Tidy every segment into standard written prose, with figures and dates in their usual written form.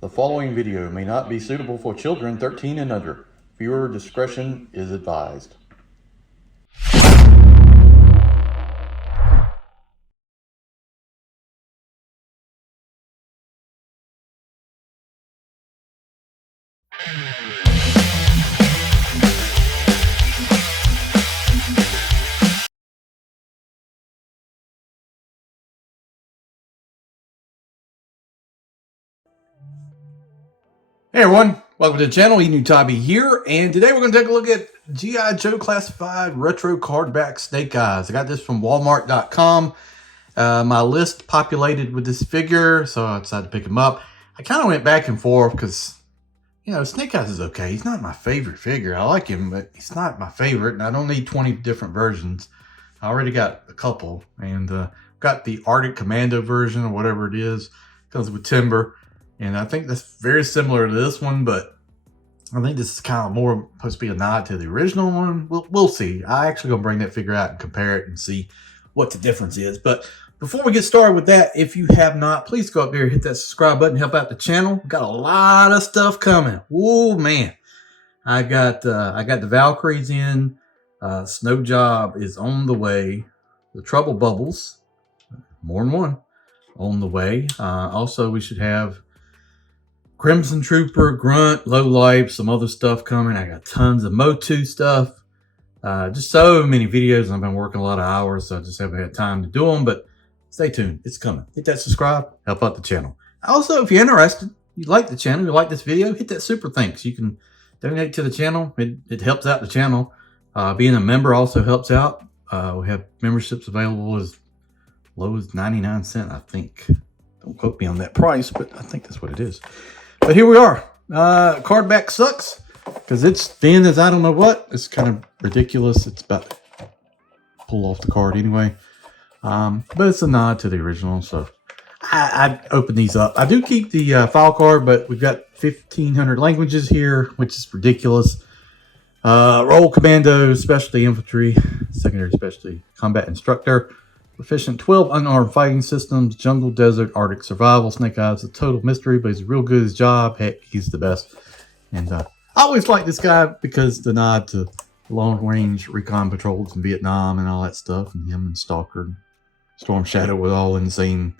The following video may not be suitable for children 13 and under. Viewer discretion is advised. Hey everyone, welcome to the channel. Enewtabie here, and today we're going to take a look at G.I. Joe Classified Retro Cardback Snake Eyes. I got this from Walmart.com. My list populated with this figure, so I decided to pick him up. I kind of went back and forth because, you know, Snake Eyes is okay. He's not my favorite figure. I like him, but he's not my favorite, and I don't need 20 different versions. I already got a couple, and got the Arctic Commando version or whatever it is. Comes with timber. And I think that's very similar to this one, but I think this is kind of more supposed to be a nod to the original one. We'll see. I actually gonna bring that figure out and compare it and see what the difference is. But before we get started with that, if you have not, please go up there and hit that subscribe button, help out the channel. We've got a lot of stuff coming. Oh man, I got the Valkyries in. Snow Job is on the way. The Trouble Bubbles, more than one, on the way. Also, we should have Crimson Trooper, Grunt, Low Life, some other stuff coming. I got tons of Motu stuff. Just so many videos. I've been working a lot of hours, so I just haven't had time to do them. But stay tuned. It's coming. Hit that subscribe. Help out the channel. Also, if you're interested, you like the channel, you like this video, hit that super thanks. You can donate to the channel. It helps out the channel. Being a member also helps out. We have memberships available as low as 99 cents, I think. Don't quote me on that price, but I think that's what it is. But here we are. Cardback sucks because it's thin as I don't know what. It's kind of ridiculous. It's about to pull off the card anyway. But it's a nod to the original. So I open these up. I do keep the file card, but we've got 1,500 languages here, which is ridiculous. Roll Commando, Specialty Infantry, Secondary Specialty Combat Instructor. Proficient 12 unarmed fighting systems, jungle, desert, Arctic survival. Snake Eyes is a total mystery, but he's real good at his job. Heck, he's the best. And I always like this guy because the nod to long range recon patrols in Vietnam and all that stuff, and him and Stalker and Storm Shadow were all in the same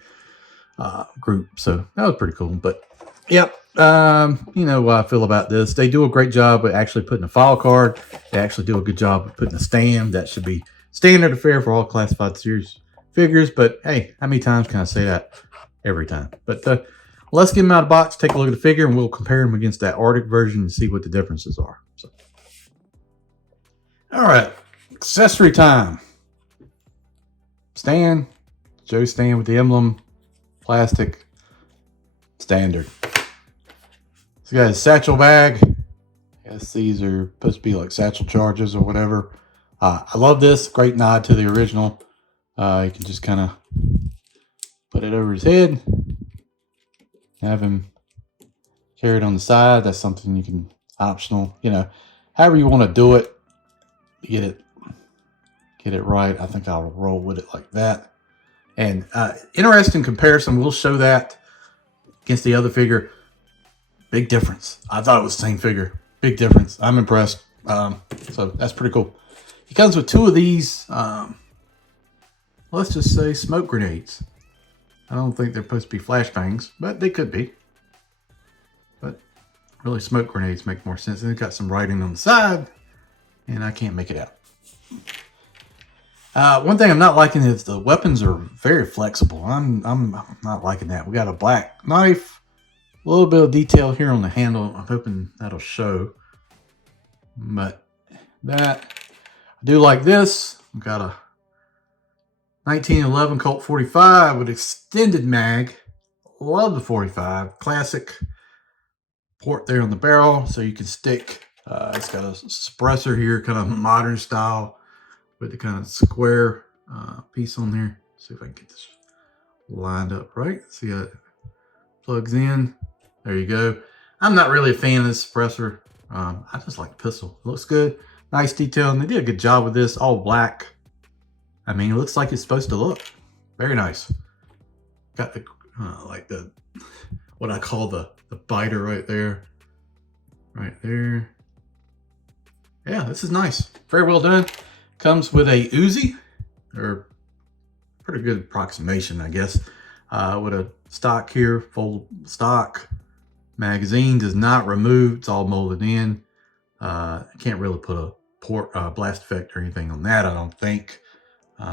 group. So that was pretty cool. But yep, you know what I feel about this. They do a great job with actually putting a file card. They actually do a good job of putting a stand. That should be standard affair for all classified series figures, but hey, how many times can I say that? Every time. But let's get them out of the box, take a look at the figure, and we'll compare them against that Arctic version and see what the differences are. So, all right, accessory time. Stand, Joe stand with the emblem, plastic, standard. So you got a satchel bag. I guess these are supposed to be like satchel charges or whatever. I love this. Great nod to the original. You can just kind of put it over his head, have him carry it on the side. That's something you can optional, you know, however you want to do it. Get it right. I think I'll roll with it like that. And interesting comparison. We'll show that against the other figure. Big difference. I thought it was the same figure. Big difference. I'm impressed. So that's pretty cool. He comes with two of these. Let's just say smoke grenades. I don't think they're supposed to be flashbangs, but they could be. But really, smoke grenades make more sense. And they've got some writing on the side, and I can't make it out. One thing I'm not liking is the weapons are very flexible. I'm not liking that. We got a black knife, a little bit of detail here on the handle. I'm hoping that'll show. But that, I do like this. I've got a 1911 Colt 45 with extended mag. Love the 45. Classic port there on the barrel, so you can stick. It's got a suppressor here, kind of modern style, with the kind of square piece on there. See if I can get this lined up right. See how it plugs in. There you go. I'm not really a fan of this suppressor. I just like the pistol. It looks good. Nice detail, and they did a good job with this. All black. I mean, it looks like it's supposed to look. Very nice. Got the like the what I call the biter right there. Right there. Yeah, this is nice. Very well done. Comes with a Uzi, or pretty good approximation, I guess. With a stock here, full stock. Magazine does not remove. It's all molded in. Can't really put a blast effect or anything on that, I don't think.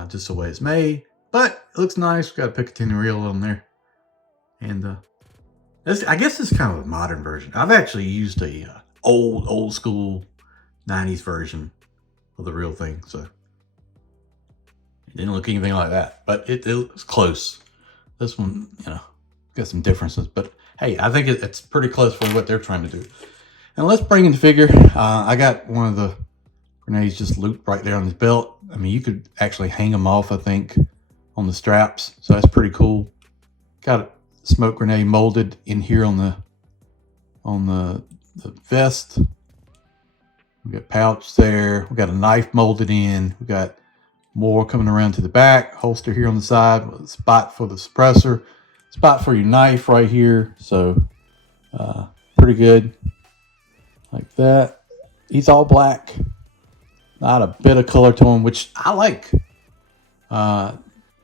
Just the way it's made. But it looks nice. Got a Picatinny reel on there. And I guess it's kind of a modern version. I've actually used a old school 90s version of the real thing. So it didn't look anything like that. But it was close. This one, you know, got some differences. But hey, I think it's pretty close for what they're trying to do. And let's bring in the figure. I got one of the grenades just looped right there on his belt. I mean, you could actually hang them off, I think, on the straps. So that's pretty cool. Got a smoke grenade molded in here on the vest. We got pouch there. We got a knife molded in. We got more coming around to the back. Holster here on the side with a spot for the suppressor. Spot for your knife right here. So pretty good. Like that. He's all black. Not a bit of color to him, which I like.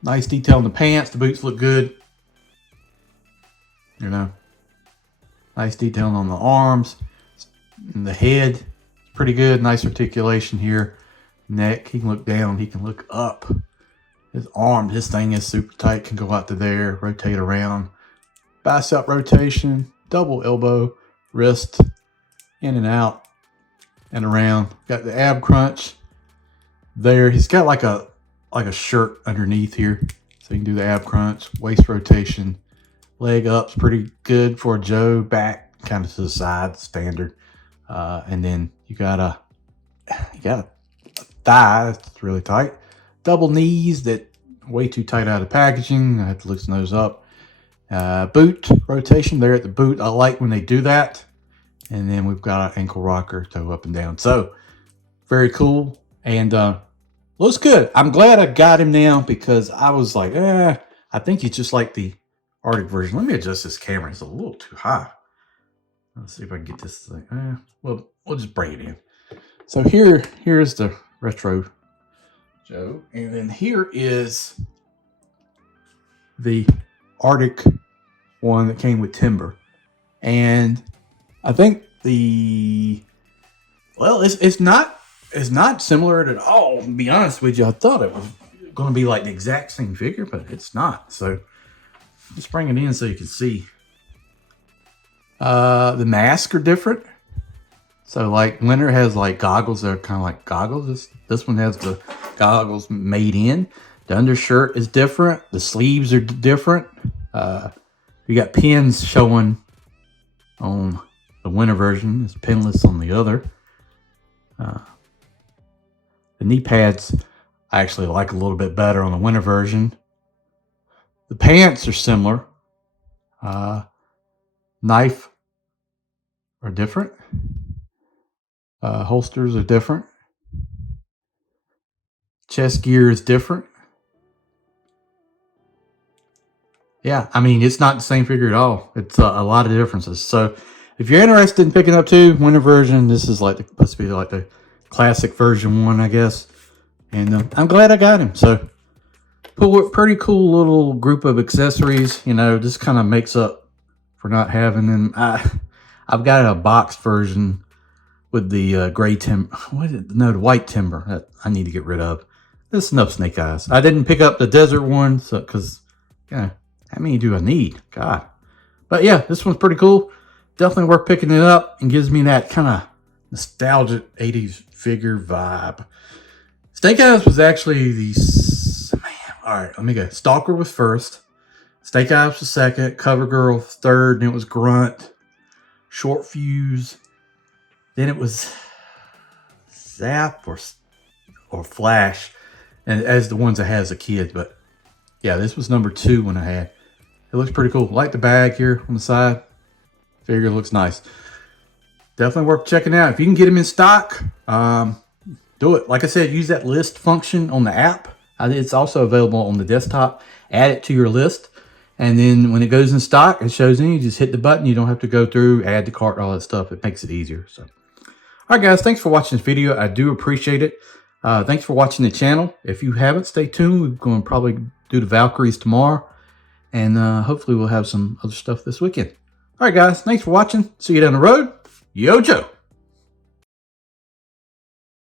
Nice detail in the pants. The boots look good. You know. Nice detail on the arms. And the head. Pretty good. Nice articulation here. Neck. He can look down. He can look up. His arm. His thing is super tight. Can go out to there. Rotate around. Bicep rotation. Double elbow. Wrist. In and out. And around. Got the ab crunch there. He's got like a shirt underneath here, so you can do the ab crunch. Waist rotation, leg up's pretty good for Joe. Back kind of to the side, standard. And then you got a thigh that's really tight. Double knees that way too tight out of packaging. I have to loosen those up. Boot rotation there at the boot. I like when they do that. And then we've got an ankle rocker, toe up and down. So, very cool. And looks good. I'm glad I got him now because I was like, I think he's just like the Arctic version. Let me adjust this camera. It's a little too high. Let's see if I can get this thing. Well, we'll just bring it in. So here's the retro Joe. And then here is the Arctic one that came with timber. And I think it's not similar at all. To be honest with you, I thought it was going to be like the exact same figure, but it's not. So just bring it in so you can see. The masks are different. So like Winter has like goggles that are kind of like goggles. This one has the goggles made in. The undershirt is different. The sleeves are different. You got pins showing on the Winter version. It's pinless on the other. The knee pads I actually like a little bit better on the Winter version. The pants are similar. Knife are different. Holsters are different. Chest gear is different. Yeah, I mean, it's not the same figure at all. It's a lot of differences. So if you're interested in picking up two, Winter version, this is like supposed to be like the classic version one, I guess. And I'm glad I got him. So pretty cool little group of accessories. You know, this kind of makes up for not having them. I've got a boxed version with the gray timber. The white timber that I need to get rid of. There's enough snake eyes. I didn't pick up the desert one because, how many do I need? God. But yeah, this one's pretty cool. Definitely worth picking it up and gives me that kind of nostalgic 80s figure vibe. Snake Eyes was actually all right, let me go. Stalker was first. Snake Eyes was second. Cover Girl was third. And it was Grunt. Short Fuse. Then it was Zap or Flash. And as the ones I had as a kid. But yeah, this was number 2 when I had. It looks pretty cool. Like the bag here on the side. Figure looks nice. Definitely worth checking out. If you can get them in stock, do it. Like I said, use that list function on the app. It's also available on the desktop. Add it to your list. And then when it goes in stock, it shows in. You just hit the button. You don't have to go through, add the cart, all that stuff. It makes it easier. So, all right, guys, thanks for watching this video. I do appreciate it. Thanks for watching the channel. If you haven't, stay tuned. We're going to probably do the Valkyries tomorrow. And hopefully we'll have some other stuff this weekend. All right, guys, thanks for watching. See you down the road. Yo, Joe.